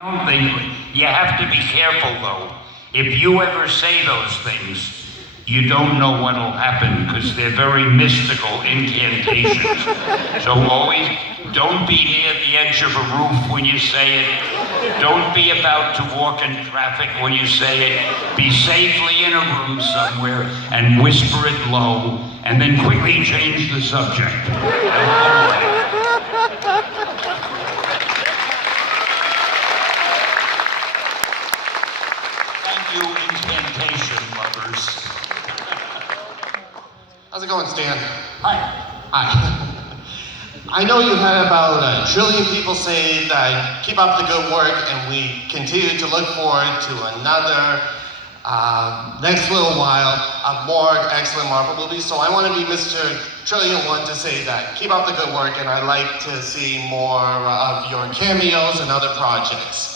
I don't think you have to be careful though. If you ever say those things, you don't know what'll happen because they're very mystical incantations. So always don't be near the edge of a roof when you say it. Don't be about to walk in traffic when you say it. Be safely in a room somewhere and whisper it low and then quickly change the subject. You incantation lovers. How's it going, Stan? Hi. Hi. I know you had about 1 trillion people say that keep up the good work, and we continue to look forward to another next little while of more excellent Marvel movies. So I want to be Mr. Trillion One to say that keep up the good work, and I'd like to see more of your cameos and other projects.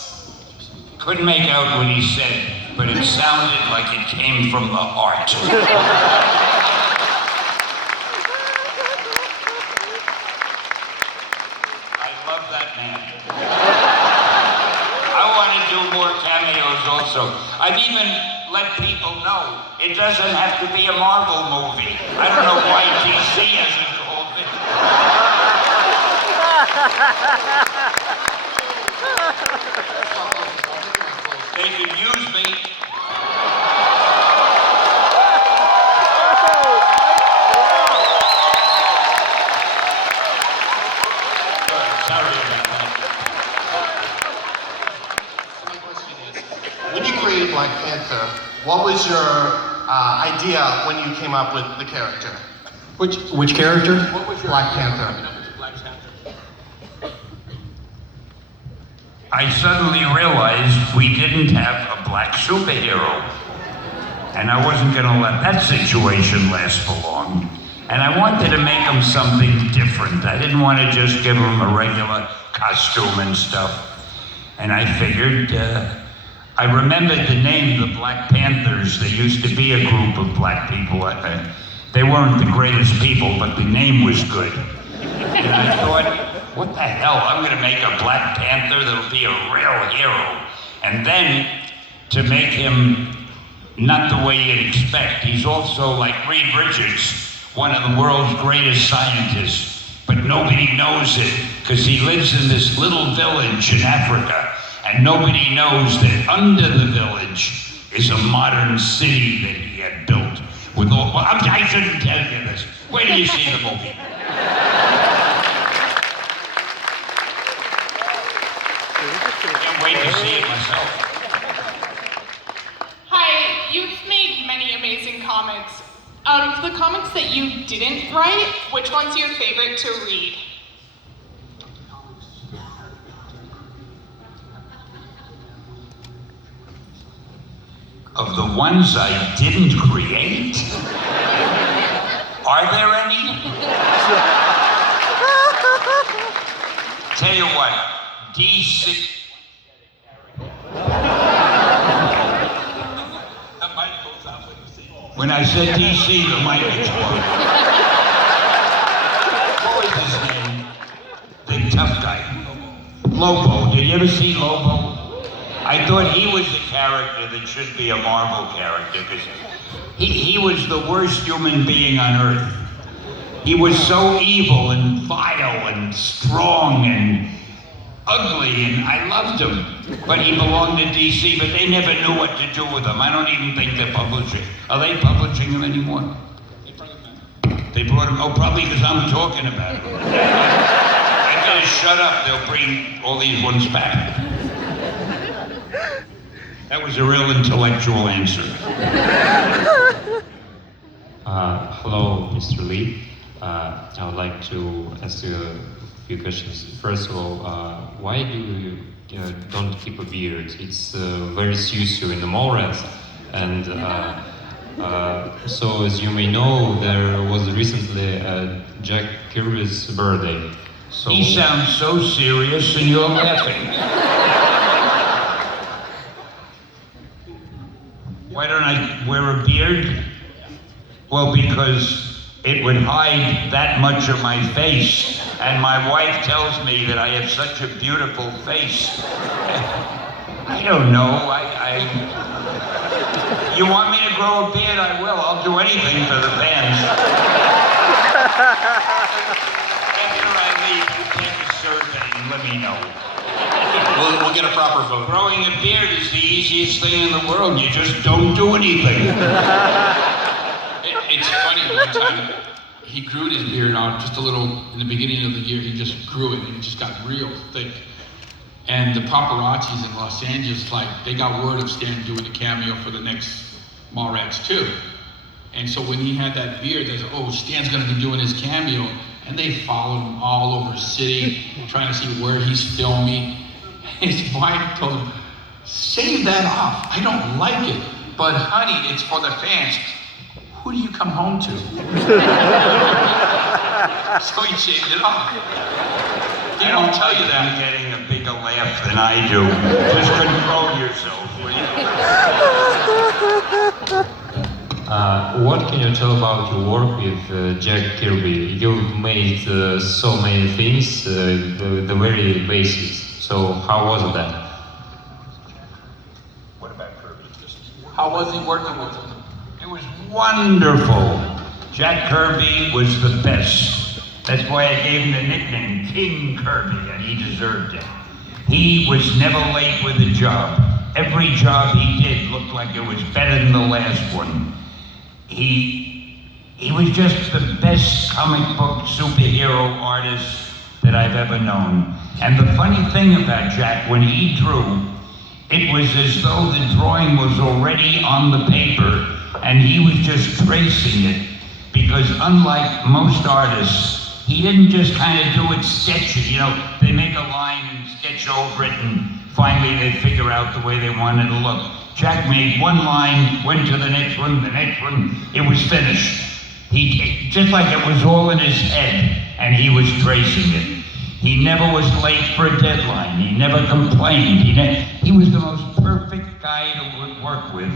Couldn't make out what he said, but it sounded like it came from the heart. I love that man. I want to do more cameos also. I've even let people know it doesn't have to be a Marvel movie. I don't know why DC hasn't called it. They could use me. Sorry about that. My question is, when you created Black Panther, what was your idea when you came up with the character? Which character? What was your Black Panther? I suddenly realized we didn't have a black superhero. And I wasn't going to let that situation last for long. And I wanted to make him something different. I didn't want to just give him a regular costume and stuff. And I figured, I remembered the name, the Black Panthers. There used to be a group of black people. They weren't the greatest people, but the name was good. And I thought, what the hell, I'm gonna make a Black Panther that'll be a real hero. And then, to make him not the way you'd expect, he's also like Reed Richards, one of the world's greatest scientists, but nobody knows it, because he lives in this little village in Africa, and nobody knows that under the village is a modern city that he had built. With all, well, I shouldn't tell you this. Wait till you see the movie. Can't wait to see it myself. Hi, you've made many amazing comics. Out of the comics that you didn't write, which one's your favorite to read? Of the ones I didn't create? Are there any? Tell you what, DC... When I said DC, the mic exploded. What was his name? The tough guy. Lobo. Did you ever see Lobo? I thought he was the character that should be a Marvel character, because he was the worst human being on Earth. He was so evil and vile and strong and ugly, and I loved him. But he belonged to DC, but they never knew what to do with him. I don't even think they're publishing. Are they publishing him anymore? They brought him, oh, probably because I'm talking about him. I gotta shut up, they'll bring all these ones back. That was a real intellectual answer. Hello, Mr. Lee. I would like to ask you a few questions. First of all, why do you don't keep a beard? It's very suits you in the Mallrats. And so, as you may know, there was recently Jack Kirby's birthday. So He sounds so serious and you're laughing. Why don't I wear a beard? Well, because it would hide that much of my face, and my wife tells me that I have such a beautiful face. don't know. You want me to grow a beard? I will. I'll do anything for the fans. After I leave, you take a survey and let me know. We'll get a proper vote. Growing a beard is the easiest thing in the world. You just don't do anything. It's funny, one time he grew his beard out just a little in the beginning of the year. He just grew it and it just got real thick. And the paparazzis in Los Angeles, like, they got word of Stan doing a cameo for the next Mallrats 2. And so when he had that beard, they said, oh, Stan's gonna be doing his cameo. And they followed him all over the city, trying to see where he's filming. His wife told him, shave that off. I don't like it. But honey, it's for the fans. Who do you come home to? So he shaved it off. They don't tell you that. You're getting a bigger laugh than I do. Just control yourself, will you? What can you tell about your work with Jack Kirby? You made so many things, the very basics. So how was that? What about Kirby? How was he working with him? It was wonderful. Jack Kirby was the best. That's why I gave him the nickname King Kirby, and he deserved it. He was never late with a job. Every job he did looked like it was better than the last one. He was just the best comic book superhero artist that I've ever known. And the funny thing about Jack, when he drew, it was as though the drawing was already on the paper and he was just tracing it. Because unlike most artists, he didn't just kind of do it sketches. You know, they make a line and sketch over it and finally they figure out the way they want it to look. Jack made one line, went to the next one, it was finished. Just like it was all in his head and he was tracing it. He never was late for a deadline. He never complained. He was the most perfect guy to work with.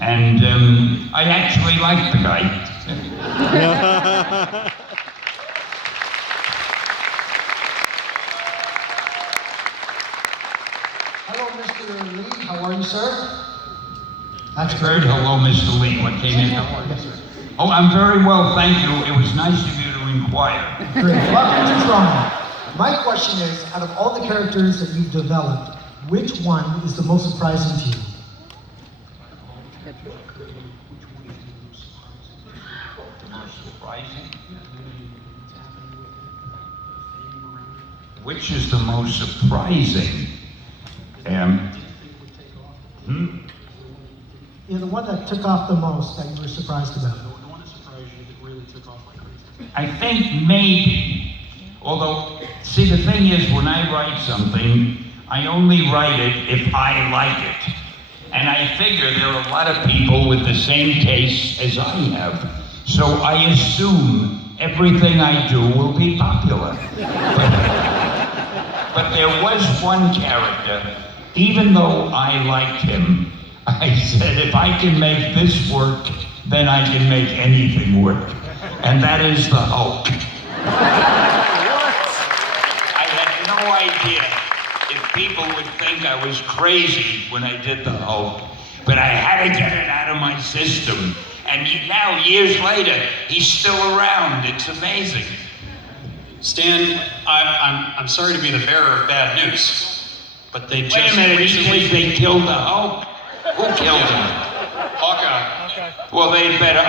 And I actually liked the guy. Hello, Mr. Lee. How are you, sir? That's Heard, hello, Mr. Lee. What came in? Oh, I'm very well, thank you. It was nice of you to inquire. Great. Welcome to Toronto. My question is, out of all the characters that you've developed, which one is the most surprising to you? Which is the most surprising? Yeah, the one that took off the most that you were surprised about. I think maybe, although, see, the thing is, when I write something, I only write it if I like it. And I figure there are a lot of people with the same taste as I have. So I assume everything I do will be popular. But there was one character, even though I liked him, I said, if I can make this work, then I can make anything work. And that is the Hulk. I had no idea if people would think I was crazy when I did the Hulk, but I had to get it out of my system. And now, years later, he's still around. It's amazing. Stan, I'm sorry to be the bearer of bad news, but they just Wait a minute, he says they killed the Hulk? Who killed him? Hawkeye. Well, they better,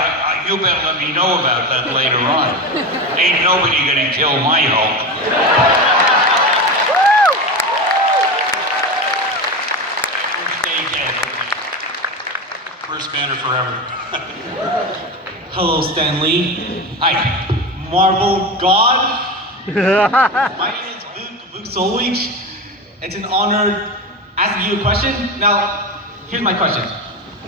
you better let me know about that later on. Ain't nobody gonna kill my Hulk. Stay dead. First banner forever. Hello, Stan Lee. Hi. Marvel God. My name is Vuk Solwich. It's an honor asking you a question. Now, here's my question.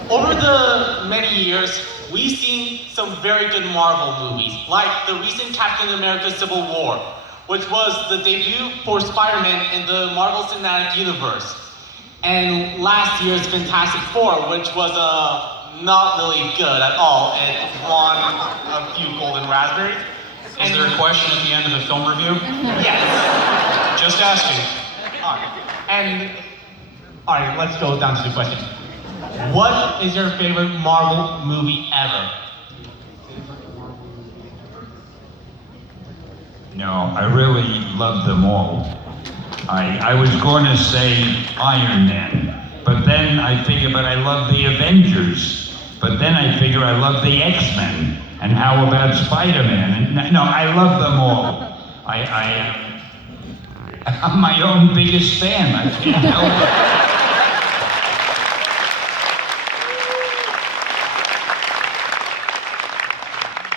Over the many years, we've seen some very good Marvel movies, like the recent Captain America Civil War, which was the debut for Spider-Man in the Marvel Cinematic Universe. And last year's Fantastic Four, which was not really good at all, and won a few golden raspberries. Is there a question at the end of the film review? Yes. Just asking. And All right, let's go down to the question. What is your favorite Marvel movie ever? No, I really love them all. I was going to say Iron Man, but then I figure, but I love the Avengers. But then I figure I love the X-Men. And how about Spider-Man? And, no, I love them all. I'm my own biggest fan. I can't help it.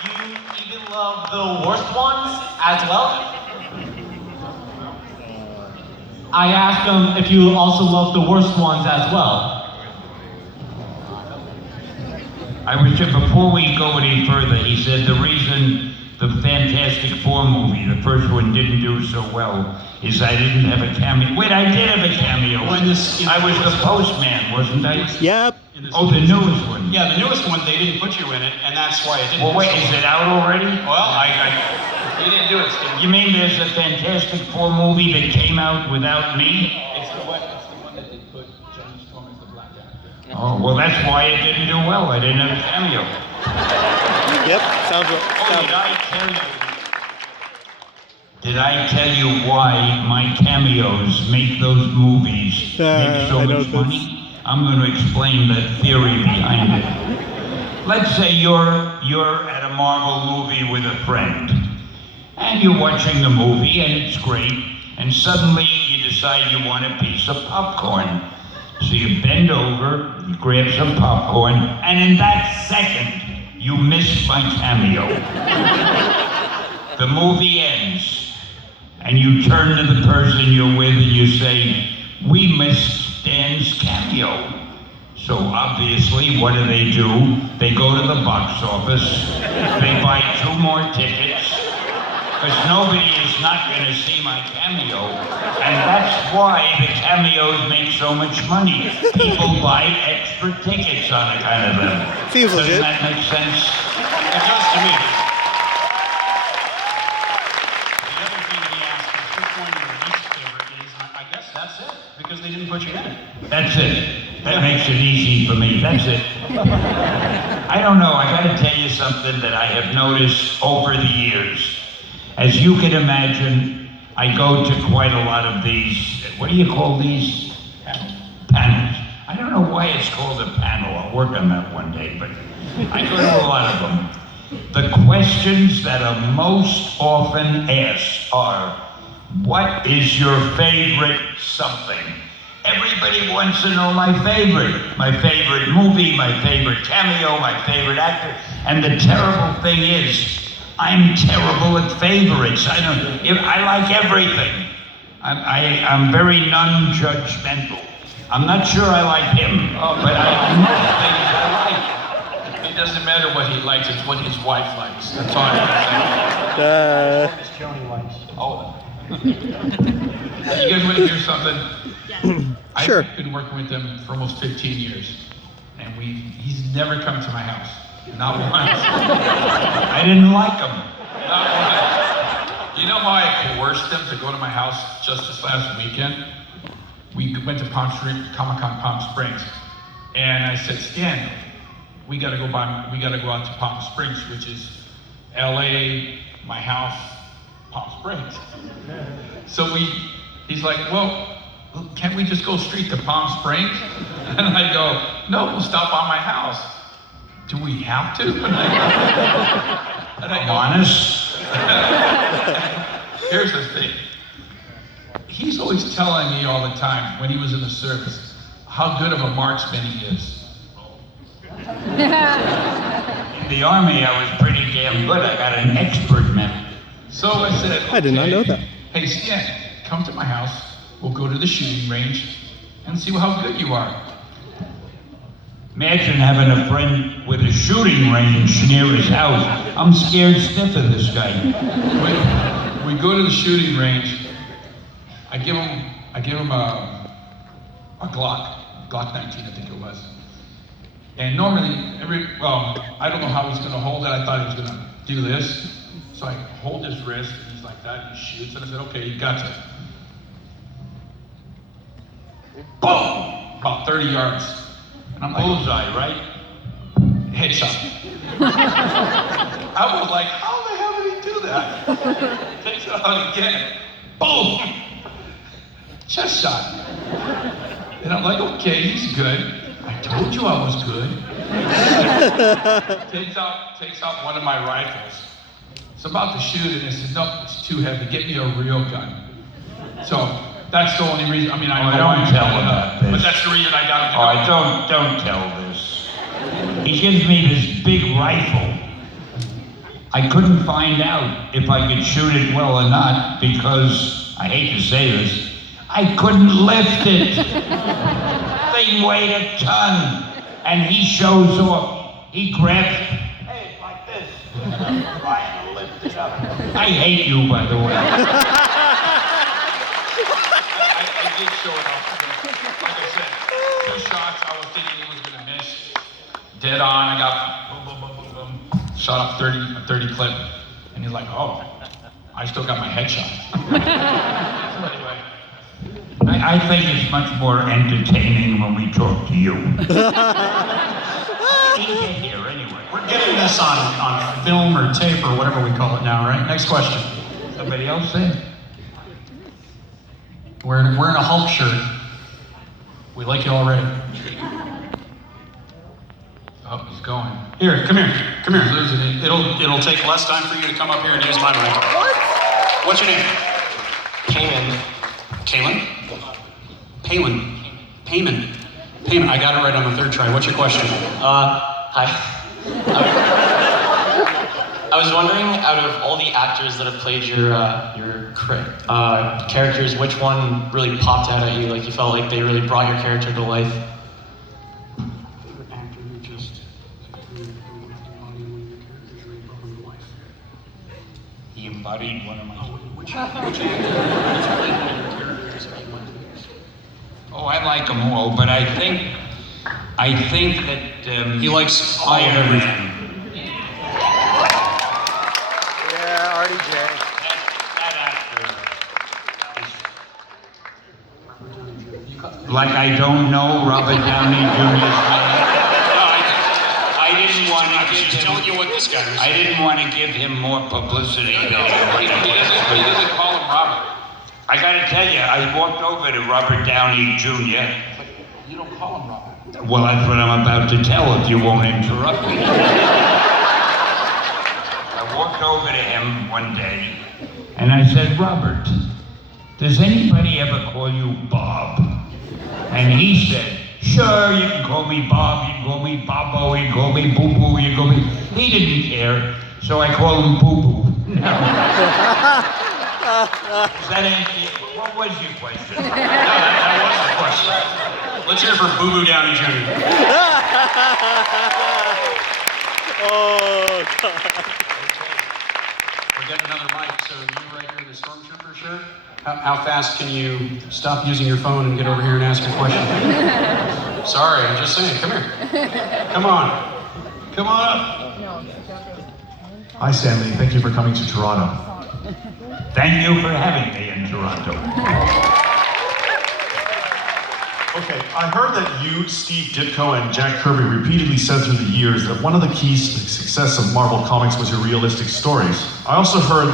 You even love the worst ones as well? I asked him if you also love the worst ones as well. Before we go any further, he said the reason the Fantastic Four movie, the first one, didn't do so well is I didn't have a cameo. Wait, I did have a cameo. I was the postman, wasn't I? Yep. Oh, the newest one. Yeah, the newest one, they didn't put you in it, and that's why it didn't. Well, wait, is it out already? Well, you didn't do it, Steve. You mean there's a Fantastic Four movie that came out without me? It's the one that they put James Storm as the black actor. Oh, well, that's why it didn't do well. I didn't have a cameo. Yep. Sounds Oh, right. did I tell you why my cameos make those movies make so I know much this. money? I'm going to explain the theory behind it. Let's say you're at a Marvel movie with a friend, and you're watching the movie, and it's great, and suddenly you decide you want a piece of popcorn. So you bend over, you grab some popcorn, and in that second, you miss my cameo. The movie ends, and you turn to the person you're with and you say, "We missed Stan's cameo." So obviously, what do? They go to the box office, they buy 2 more tickets, because nobody is not going to see my cameo, and that's why the cameos make so much money. People buy extra tickets on account of them. Seems Doesn't legit. that make sense? It does to me. The other thing he asked is which one your least favorite is, and I guess that's it, because they didn't put you in it. That's it. That makes it easy for me. That's it. I don't know. I got to tell you something that I have noticed over the years. As you can imagine, I go to quite a lot of these, what do you call these? Panels. I don't know why it's called a panel. I'll work on that one day, but I go to a lot of them. The questions that are most often asked are, what is your favorite something? Everybody wants to know my favorite movie, my favorite cameo, my favorite actor. And the terrible thing is, I'm terrible at favorites. I like everything. I'm very non-judgmental. I'm not sure I like him, but most things I like. It doesn't matter what he likes, it's what his wife likes. That's all I can say. Oh. You guys want to hear something? Sure. I've been working with him for almost 15 years, and he's never come to my house. Not once. I didn't like him. Not once. You know how I coerced him to go to my house just this last weekend? We went to Comic-Con Palm Springs, and I said, Stan, we gotta go out to Palm Springs, which is LA, my house, Palm Springs. So he's like, well, can't we just go straight to Palm Springs? And I go, no, we'll stop by my house. Do we have to? And I go, Honest? here's the thing. He's always telling me all the time, when he was in the service, how good of a marksman he is. In the Army, I was pretty damn good. I got an expert medal. So I said, I did not know that. Hey, Stan, come to my house. We'll go to the shooting range and see how good you are. Imagine having a friend with a shooting range near his house. I'm scared stiff of this guy. We go to the shooting range. I give him a Glock 19, I think it was. And normally, I don't know how he's going to hold it. I thought he was going to do this. So I hold his wrist, and he's like that, and he shoots, and I said, okay, you got it. Boom! about 30 yards. And I'm like, Bullseye, right? headshot. I was like, how the hell did he do that? Takes it out again. Boom! Chest shot. And I'm like, okay, he's good. I told you I was good. takes out one of my rifles. It's about to shoot it, and it says, no, it's too heavy. Get me a real gun. So that's the only reason. I mean, I know don't why tell I'm him up, this. but that's the reason I got him to Oh, go. don't tell this. He gives me this big rifle. I couldn't find out if I could shoot it well or not because, I hate to say this, I couldn't lift it. Thing weighed a ton. And he shows off. He grabs it. Hey, it's like this. Trying to lift it up. I hate you, by the way. I did show it off. Like I said, 2 shots, I was thinking he was going to miss. Dead on, I got boom, boom, boom, boom, boom. Shot up a 30 clip. And he's like, oh, I still got my headshot. So anyway. I think it's much more entertaining when we talk to you. He get here anyway. We're getting this on film or tape or whatever we call it now, right? Next question. Somebody else say? We're in a Hulk shirt. We like you already. Oh, he's going. Here, come here. He's losing it. It'll take less time for you to come up here and use my mic. What? What's your name? Payman. Kalen? Payman. I got it right on the 3rd try. What's your question? Hi. I was wondering, out of all the actors that have played your characters, which one really popped out at you? Like you felt like they really brought your character to life? He embodied one of my... Oh, I like them all, but I think that He likes all of Iron everything. Man. Yeah, RDJ. That actor is like I don't know Robert Downey Jr.'s name. I didn't want to give She's telling him. you what this guy is. I didn't want to give him more publicity than he already He did. doesn't call him Robert. I got to tell you, I walked over to Robert Downey Jr. You don't call him Robert. Well, that's what I'm about to tell if you won't interrupt me. I walked over to him one day and I said, Robert, does anybody ever call you Bob? And he said, sure, you can call me Bob, you can call me Bobo, you can call me Boo Boo, you can call me... He didn't care, so I call him Boo Boo. Does that answer you? What was your question? That was the question. Let's hear it from Boo Boo Downey Jr. Oh, God. We're getting another mic, so you right here in the Stormtrooper shirt. How fast can you stop using your phone and get over here and ask your question? Sorry, I'm just saying. Come here. Come on. Come on up. Hi, Stanley. Thank you for coming to Toronto. Thank you for having me in Toronto. Okay, I heard that you, Steve Ditko, and Jack Kirby repeatedly said through the years that one of the keys to the success of Marvel Comics was your realistic stories. I also heard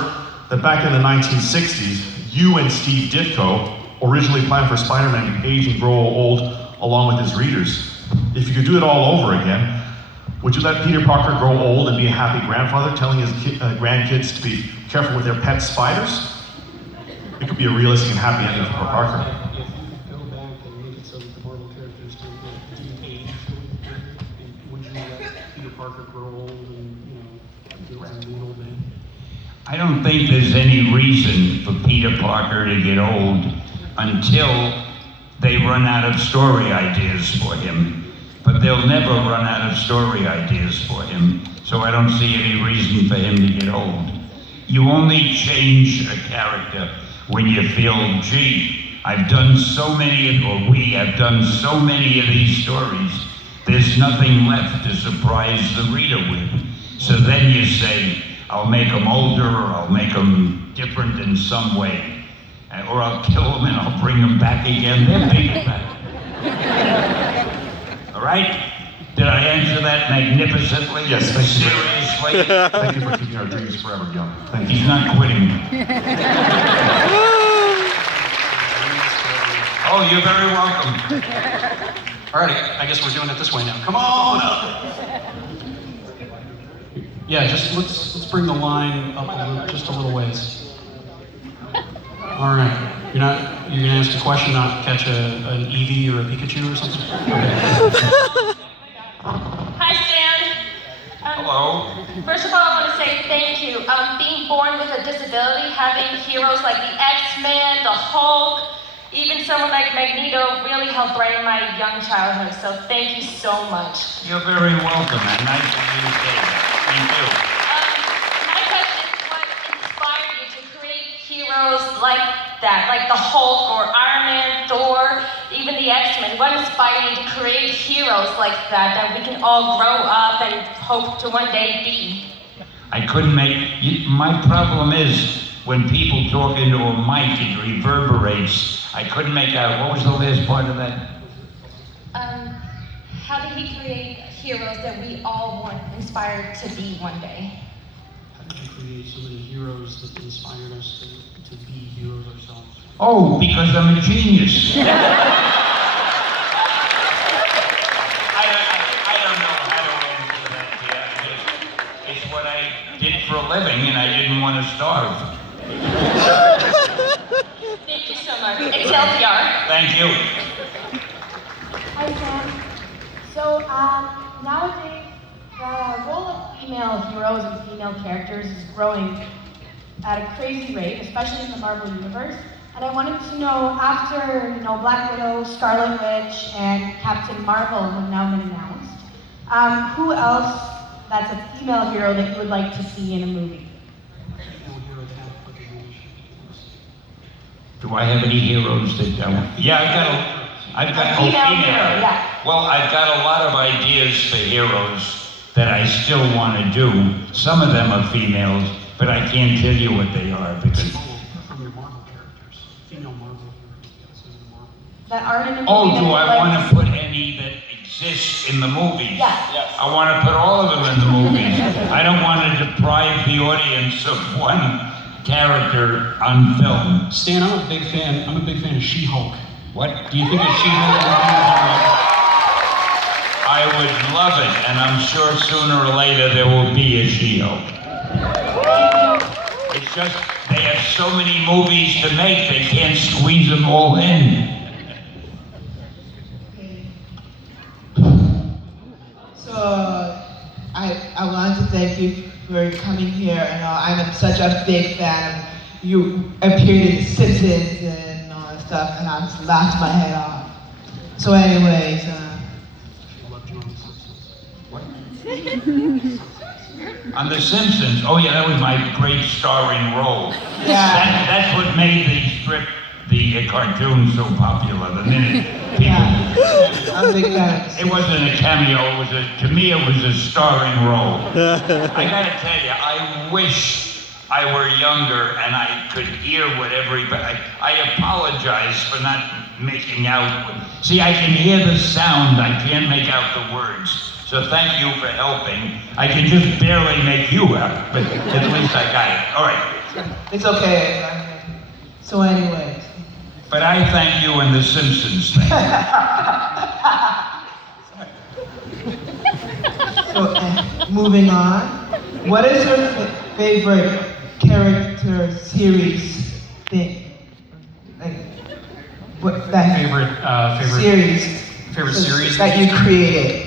that back in the 1960s, you and Steve Ditko originally planned for Spider-Man to age and grow old along with his readers. If you could do it all over again, would you let Peter Parker grow old and be a happy grandfather, telling his grandkids to be careful with their pet spiders? It could be a realistic and happy ending for Parker. If you go back and make it so that the Marvel characters do age, would you let Peter Parker grow old and, be around the old man? I don't think there's any reason for Peter Parker to get old until they run out of story ideas for him. But they'll never run out of story ideas for him, so I don't see any reason for him to get old. You only change a character when you feel, gee, I've done so many, or we have done so many of these stories, there's nothing left to surprise the reader with. So then you say, I'll make them older, or I'll make them different in some way. Or I'll kill them and I'll bring them back again. They're big about it. right? Did I answer that magnificently? Yes, thank you. Seriously? Thank you for keeping our dreams forever young. Thank you. He's not quitting. Oh, you're very welcome. All right, I guess we're doing it this way now. Come on up. Yeah, just let's bring the line up just a little ways. All right, you're gonna ask a question, not catch an Eevee or a Pikachu or something. Okay. Hi, Stan. Hello. First of all, I want to say thank you. Being born with a disability, having heroes like the X-Men, the Hulk, even someone like Magneto really helped brighten my young childhood. So thank you so much. You're very welcome, and nice of you to say that. Thank you. My question is, what inspired you to create heroes like that, like the Hulk or Iron Man, Thor, even the X-Men? What inspired you to create heroes like that we can all grow up and hope to one day be? I couldn't my problem is when people talk into a mic, it reverberates. I couldn't make out, what was the last part of that? How did he create heroes that we all want inspired to be one day? How did you create so many heroes that inspired us to be heroes ourselves? Oh, because I'm a genius. I don't know how to answer that yet. It's what I did for a living, and I didn't want to starve. Thank you so much. It's LPR. Thank you. Hi, Sam. So, nowadays, the role of female heroes and female characters is growing at a crazy rate, especially in the Marvel Universe. And I wanted to know, after, Black Widow, Scarlet Witch, and Captain Marvel have now been announced, who else that's a female hero that you would like to see in a movie? Do I have any heroes that don't? Yeah, I've got female hero, yeah. Well, I've got a lot of ideas for heroes that I still want to do. Some of them are females, but I can't tell you what they are because. From your Marvel characters, female Marvel heroes, That aren't in the movie. Oh, that do you'd I like want to to put any that exist in the movies? Yeah. Yes. I want to put all of them in the movies. I don't want to deprive the audience of one character on film. Stan, I'm a big fan of She-Hulk. What? Do you think a She-Hulk would be I would love it, and I'm sure sooner or later there will be a She-Hulk. It's just, they have so many movies to make, they can't squeeze them all in. So, I wanted to thank you for coming here, and I'm such a big fan of you. Appeared in Simpsons and all that stuff, and I just laughed my head off. So, anyways, On The Simpsons, oh yeah, that was my great starring role. Yeah. That's what made the cartoon so popular. The minute people, I'm a big fan. it wasn't a cameo. To me, it was a starring role. I gotta tell you, I wish I were younger and I could hear what everybody. I apologize for not making out. See, I can hear the sound. I can't make out the words. So thank you for helping. I can just barely make you out, but at least I got it. All right. It's okay. So, anyways. But I thank you and The Simpsons thing. So, moving on. What is your favorite character series thing? Like, what that favorite series? Favorite series that you created?